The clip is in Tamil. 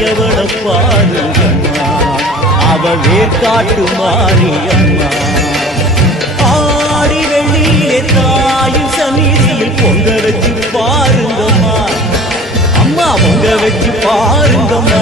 பெரியவள பாருங்கம்மா, அவ வேர்காட்டு மாரியம்மா. ஆடி வெள்ளியிலே தாயின் சந்நிதியில் பொங்க வச்சு பாருங்கம்மா, அம்மா பொங்க வச்சு பாருங்கம்மா.